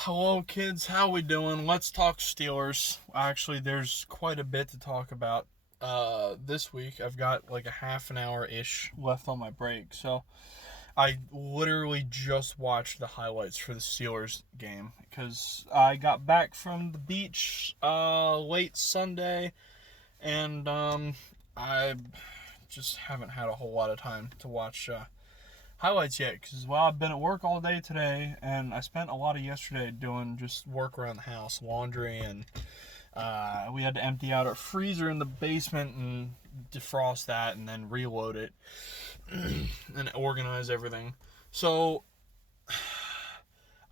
Hello, kids. How we doing? Let's talk Steelers. Actually, there's quite a bit to talk about this week. I've got like a half an hour-ish left on my break. So I literally just watched the highlights for the Steelers game because I got back from the beach late Sunday, and I just haven't had a whole lot of time to watch highlights yet because, well, I've been at work all day today, and I spent a lot of yesterday doing just work around the house, laundry, and we had to empty out our freezer in the basement and defrost that and then reload it and organize everything. So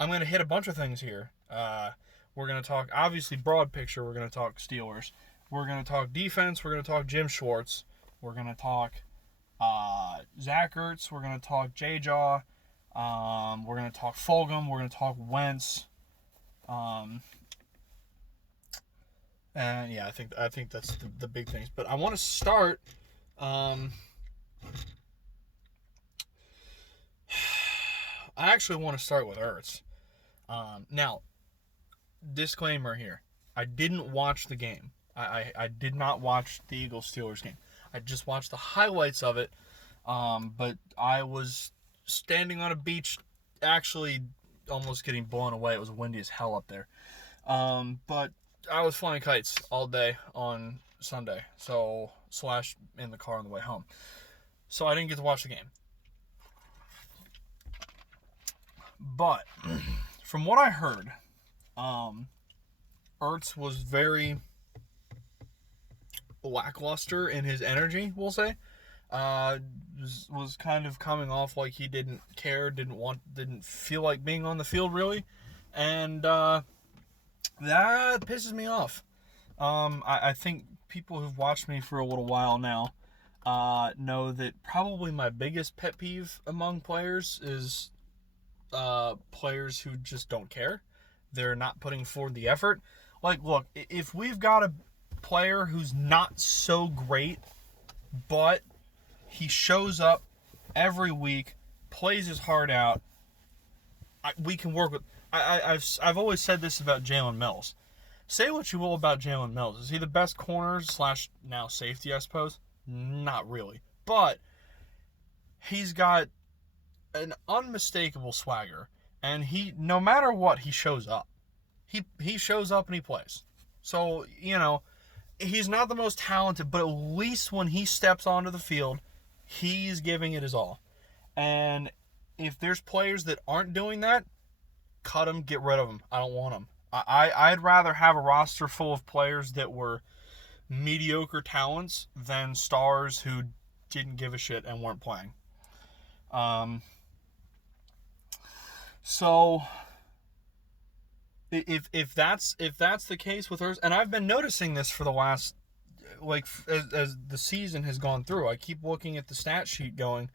I'm going to hit a bunch of things here. We're going to talk, obviously, broad picture. We're going to talk Steelers. We're going to talk defense. We're going to talk Jim Schwartz. We're going to talk Zach Ertz. We're going to talk JJAW. We're going to talk Fulgham. We're going to talk Wentz. And yeah, I think that's the big things. But I want to start. I actually want to start with Ertz. Now, disclaimer here: I didn't watch the game. I did not watch the Eagles-Steelers game. I just watched the highlights of it. But I was standing on a beach, actually almost getting blown away. It was windy as hell up there. But I was flying kites all day on Sunday, so / in the car on the way home. So I didn't get to watch the game. But from what I heard, Ertz was very lackluster in his energy, we'll say. Was kind of coming off like he didn't care, didn't feel like being on the field really, and that pisses me off. I think people who've watched me for a little while now know that probably my biggest pet peeve among players is players who just don't care. They're not putting forward the effort. Like, look, if we've got a player who's not so great, but he shows up every week, plays his heart out, we can work with. I've always said this about Jalen Mills. Say what you will about Jalen Mills. Is he the best corner / now safety, I suppose? Not really. But he's got an unmistakable swagger. And no matter what, he shows up. He shows up and he plays. So, he's not the most talented, but at least when he steps onto the field, he's giving it his all. And if there's players that aren't doing that, cut them, get rid of them. I don't want them. I'd rather have a roster full of players that were mediocre talents than stars who didn't give a shit and weren't playing. So if that's the case with Ertz, and I've been noticing this for the last, like, as the season has gone through, I keep looking at the stat sheet going,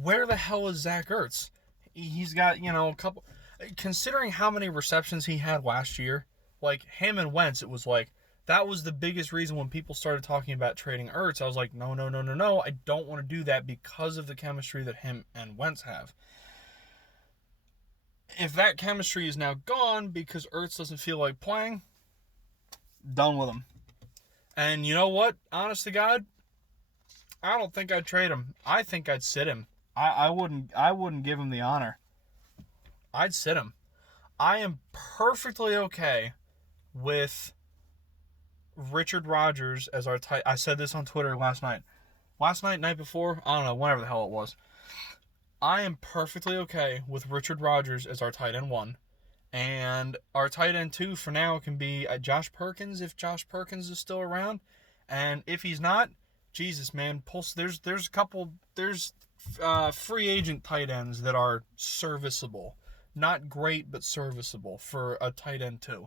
where the hell is Zach Ertz? He's got, a couple, considering how many receptions he had last year, like him and Wentz, it was like, that was the biggest reason when people started talking about trading Ertz. I was like, no, I don't want to do that because of the chemistry that him and Wentz have. If that chemistry is now gone because Ertz doesn't feel like playing, done with him. And you know what? Honest to God, I don't think I'd trade him. I think I'd sit him. I wouldn't give him the honor. I'd sit him. I am perfectly okay with Richard Rodgers as our tight. I said this on Twitter last night. Night before, I don't know, whenever the hell it was. I am perfectly okay with Richard Rodgers as our tight end 1. And our tight end 2 for now can be Josh Perkins, if Josh Perkins is still around. And if he's not, Jesus, man, there's a couple, free agent tight ends that are serviceable. Not great, but serviceable for a tight end 2.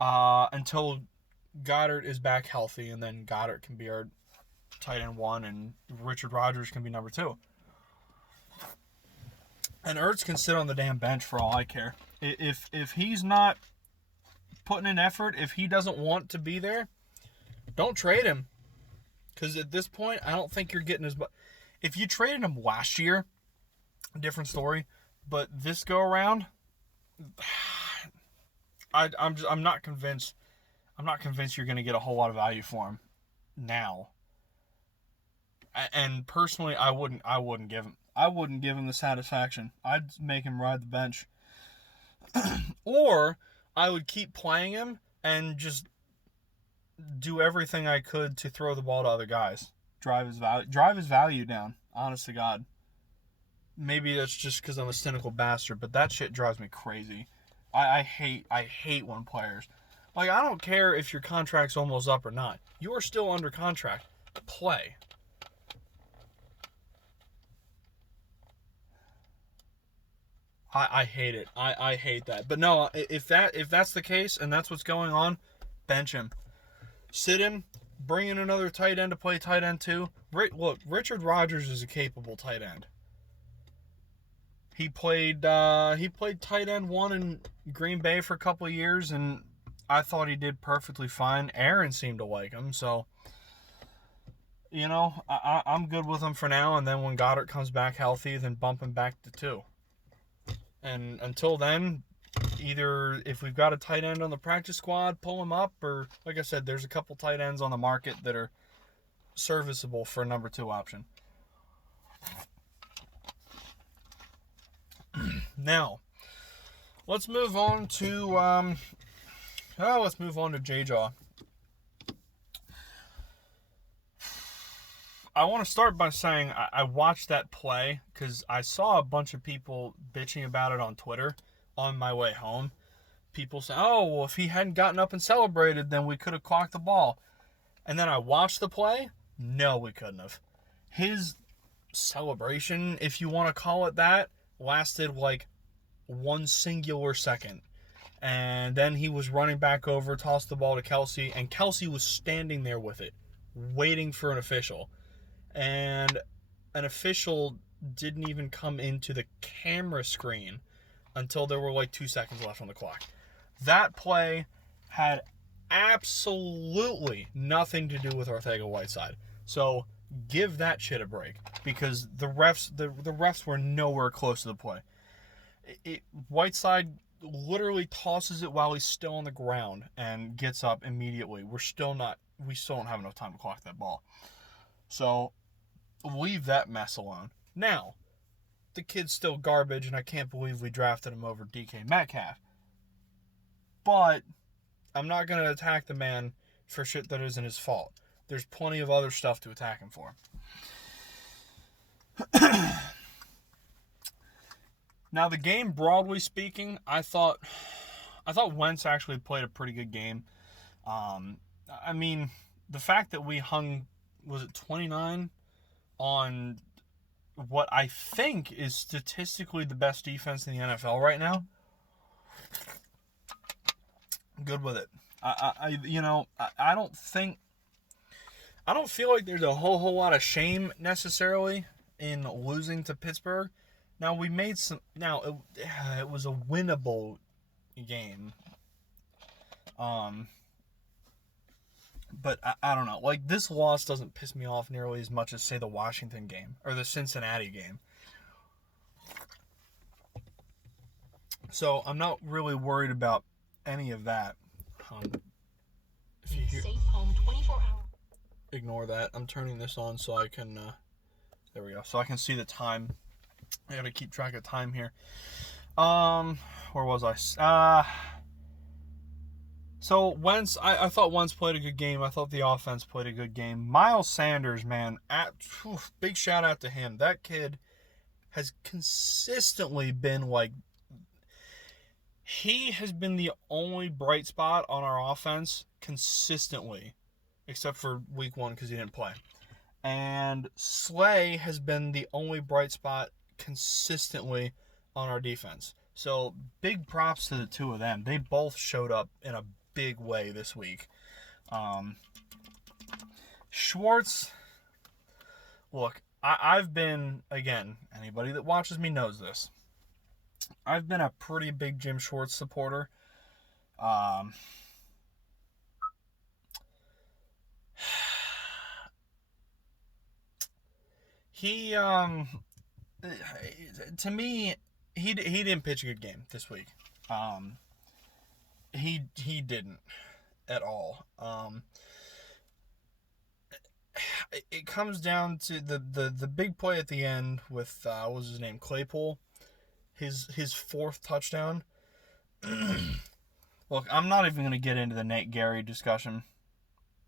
Until Goddard is back healthy, and then Goddard can be our tight end 1, and Richard Rodgers can be number 2. And Ertz can sit on the damn bench for all I care. If he's not putting in effort, if he doesn't want to be there, don't trade him. Because at this point, I don't think you're getting as much. If you traded him last year, different story. But this go around, I'm not convinced. I'm not convinced you're going to get a whole lot of value for him now. And personally, I wouldn't give him the satisfaction. I'd make him ride the bench, or I would keep playing him and just do everything I could to throw the ball to other guys. Drive his value down. Honest to God. Maybe that's just because I'm a cynical bastard, but that shit drives me crazy. I hate when players, like, I don't care if your contract's almost up or not. You are still under contract. Play. I hate it. I hate that. But no, if that's the case and that's what's going on, bench him. Sit him. Bring in another tight end to play tight end too. Look, Richard Rodgers is a capable tight end. He played tight end 1 in Green Bay for a couple of years, and I thought he did perfectly fine. Aaron seemed to like him, so I'm good with him for now. And then when Goddard comes back healthy, then bump him back to 2. And until then, either if we've got a tight end on the practice squad, pull him up, or like I said, there's a couple tight ends on the market that are serviceable for a number 2 option. Now, let's move on to JJAW. I want to start by saying I watched that play because I saw a bunch of people bitching about it on Twitter on my way home. People say, "Oh, well, if he hadn't gotten up and celebrated, then we could have clocked the ball." And then I watched the play. No, we couldn't have. His celebration, if you want to call it that, lasted like 1 singular second. And then he was running back over, tossed the ball to Kelsey, and Kelsey was standing there with it, waiting for an official. And an official didn't even come into the camera screen until there were like 2 seconds left on the clock. That play had absolutely nothing to do with Ortega-Whiteside. So give that shit a break, because the refs were nowhere close to the play. Whiteside literally tosses it while he's still on the ground and gets up immediately. We still don't have enough time to clock that ball. So leave that mess alone. Now, the kid's still garbage, and I can't believe we drafted him over DK Metcalf. But I'm not going to attack the man for shit that isn't his fault. There's plenty of other stuff to attack him for. Now, the game, broadly speaking, I thought Wentz actually played a pretty good game. I mean, the fact that we hung, was it 29 on what I think is statistically the best defense in the NFL right now, good with it. I don't feel like there's a whole lot of shame necessarily in losing to Pittsburgh. Now, we made some. Now, it was a winnable game. But I don't know. Like, this loss doesn't piss me off nearly as much as, say, the Washington game or the Cincinnati game. So I'm not really worried about any of that. If you hear, safe home 24-hour. Ignore that. I'm turning this on so I can. There we go. So I can see the time. I gotta keep track of time here. Where was I? So Wentz, I thought Wentz played a good game. I thought the offense played a good game. Miles Sanders, man, big shout out to him. That kid has consistently been like, he has been the only bright spot on our offense consistently, except for week 1 because he didn't play. And Slay has been the only bright spot consistently on our defense. So big props to the two of them. They both showed up in a big way this week. Schwartz, look, I've been, again, anybody that watches me knows this, I've been a pretty big Jim Schwartz supporter. He, to me, he didn't pitch a good game this week. He didn't at all. It comes down to the big play at the end with what was his name, Claypool, his fourth touchdown. Look, I'm not even going to get into the Nate Gary discussion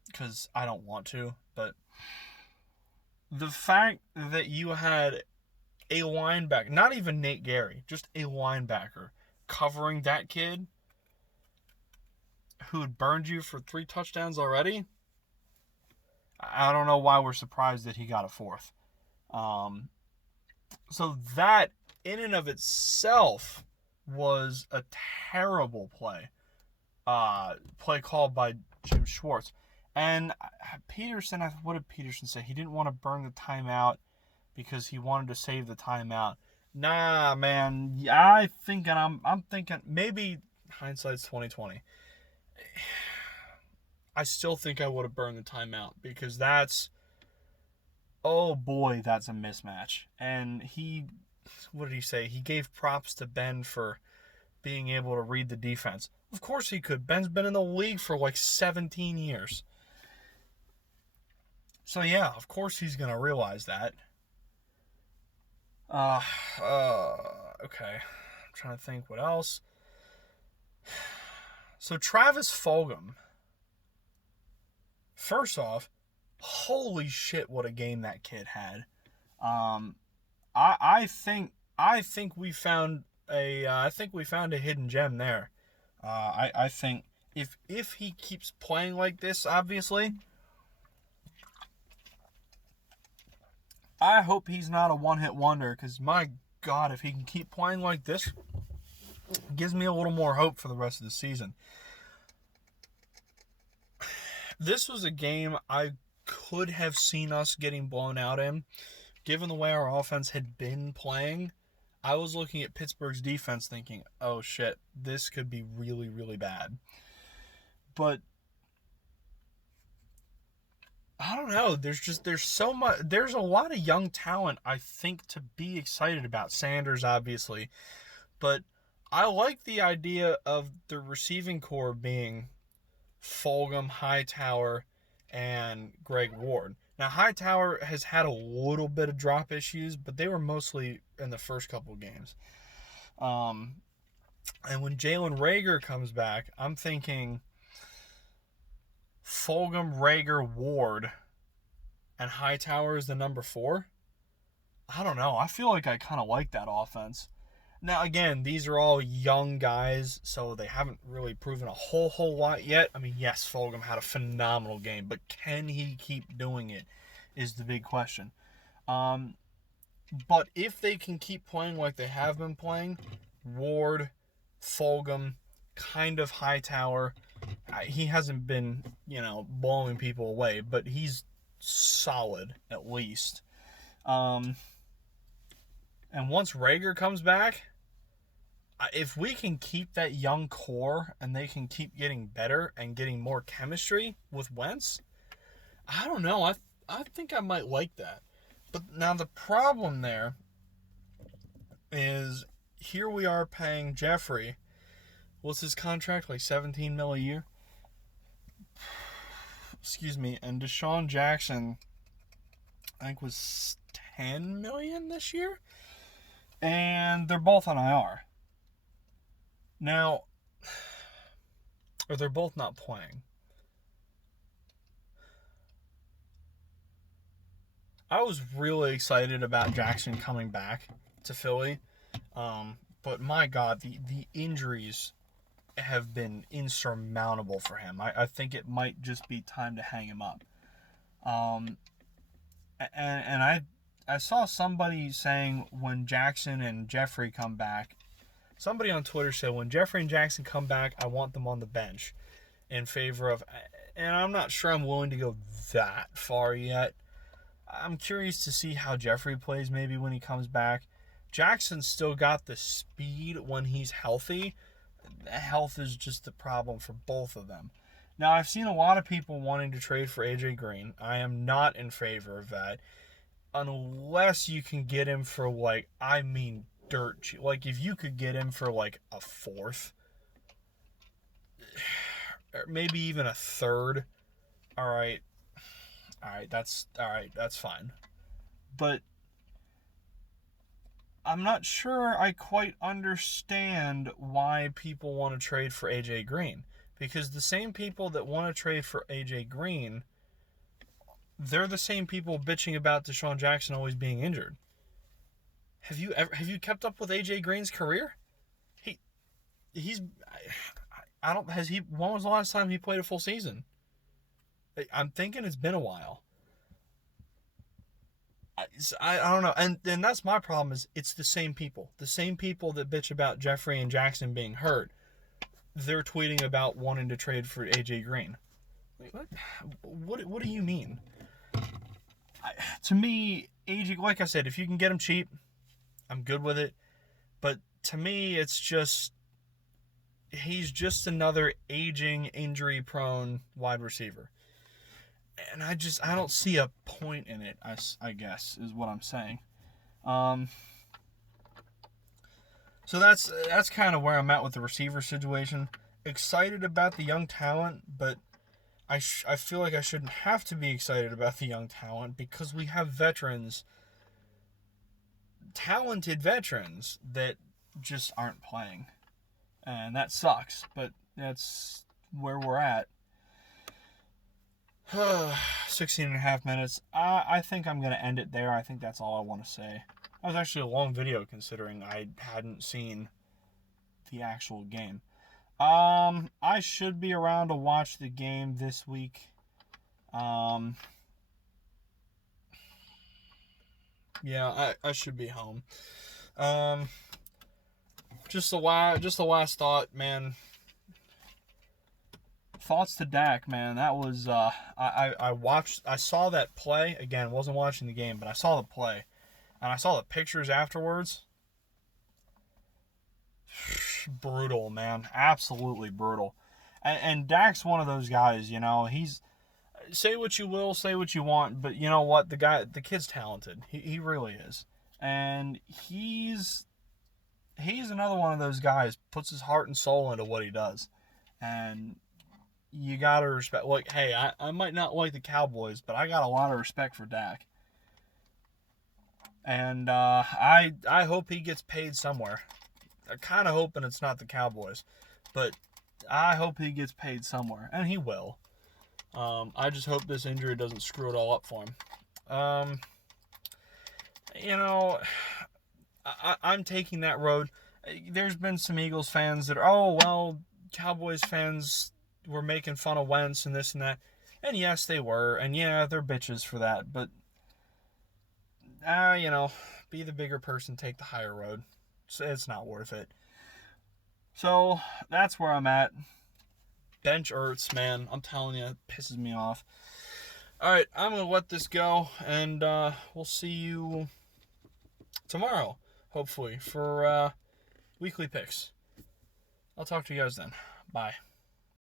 because I don't want to, but the fact that you had a linebacker, not even Nate Gary, just a linebacker covering that kid who had burned you for 3 touchdowns already, I don't know why we're surprised that he got a fourth. So that, in and of itself, was a terrible play. Play called by Jim Schwartz. And Peterson, what did Peterson say? He didn't want to burn the timeout because he wanted to save the timeout. Nah, man. I'm thinking maybe hindsight's 20/20. I still think I would have burned the timeout because oh boy, that's a mismatch. And what did he say? He gave props to Ben for being able to read the defense. Of course he could. Ben's been in the league for like 17 years. So yeah, of course he's going to realize that. Okay. I'm trying to think what else. So Travis Fulgham. First off, holy shit, what a game that kid had. I think we found a hidden gem there. I think if he keeps playing like this, obviously, I hope he's not a one-hit wonder, because my God, if he can keep playing like this, it gives me a little more hope for the rest of the season. This was a game I could have seen us getting blown out in. Given the way our offense had been playing, I was looking at Pittsburgh's defense thinking, oh shit, this could be really, really bad. But I don't know. There's so much. There's a lot of young talent, I think, to be excited about. Sanders, obviously. But I like the idea of the receiving core being Fulgham, Hightower, and Greg Ward. Now, Hightower has had a little bit of drop issues, but they were mostly in the first couple games. And when Jalen Reagor comes back, I'm thinking Fulgham, Reagor, Ward, and Hightower is the number 4. I don't know. I feel like I kind of like that offense. Now, again, these are all young guys, so they haven't really proven a whole lot yet. I mean, yes, Fulgham had a phenomenal game, but can he keep doing it is the big question. But if they can keep playing like they have been playing, Ward, Fulgham, kind of Hightower, he hasn't been, blowing people away, but he's solid at least. And once Reagor comes back, if we can keep that young core and they can keep getting better and getting more chemistry with Wentz, I don't know. I think I might like that. But now the problem there is here we are paying Jeffrey, what's his contract, like $17 million a year? Excuse me. And Deshaun Jackson, I think, was $10 million this year. And they're both on IR. Now, or they're both not playing. I was really excited about Jackson coming back to Philly. But my God, the injuries have been insurmountable for him. I think it might just be time to hang him up. And I saw somebody saying when Jackson and Jeffrey come back, somebody on Twitter said when Jeffrey and Jackson come back, I want them on the bench in favor of, and I'm not sure I'm willing to go that far yet. I'm curious to see how Jeffrey plays maybe when he comes back. Jackson's still got the speed when he's healthy. Health is just the problem for both of them. Now, I've seen a lot of people wanting to trade for AJ Green. I am not in favor of that. Unless you can get him for, dirt cheap. Like, if you could get him for, like, a fourth, or maybe even a third, all right, that's fine. But I'm not sure I quite understand why people want to trade for AJ Green. Because the same people that want to trade for AJ Green, they're the same people bitching about Deshaun Jackson always being injured. Have you kept up with AJ Green's career? He's I don't has he when was the last time he played a full season? I'm thinking it's been a while. I don't know, and that's my problem. Is it's the same people that bitch about Jeffrey and Jackson being hurt. They're tweeting about wanting to trade for AJ Green. What do you mean? To me, AJ, like I said, if you can get him cheap, I'm good with it. But to me, it's just he's just another aging, injury-prone wide receiver. And I don't see a point in it, I guess, is what I'm saying. So that's kind of where I'm at with the receiver situation. Excited about the young talent, but I feel like I shouldn't have to be excited about the young talent because we have veterans, talented veterans, that just aren't playing. And that sucks, but that's where we're at. 16 and a half minutes. I think I'm going to end it there. I think that's all I want to say. That was actually a long video considering I hadn't seen the actual game. I should be around to watch the game this week. Yeah, I should be home. Just the last thought, man. Thoughts to Dak, man. That was I saw that play again. Wasn't watching the game, but I saw the play, and I saw the pictures afterwards. Brutal, man. Absolutely brutal. And Dak's one of those guys. You know, he's say what you will, say what you want, but you know what? The kid's talented. He really is, and he's another one of those guys. Puts his heart and soul into what he does, and you gotta respect. Like, hey, I might not like the Cowboys, but I got a lot of respect for Dak. And I hope he gets paid somewhere. I'm kind of hoping it's not the Cowboys, but I hope he gets paid somewhere, and he will. I just hope this injury doesn't screw it all up for him. You know, I'm taking that road. There's been some Eagles fans that are, Cowboys fans were making fun of Wentz and this and that. And yes, they were. And yeah, they're bitches for that. But, be the bigger person, take the higher road. It's not worth it. So, that's where I'm at. Bench Ertz, man. I'm telling you, it pisses me off. Alright, I'm going to let this go. And we'll see you tomorrow, hopefully, for weekly picks. I'll talk to you guys then. Bye.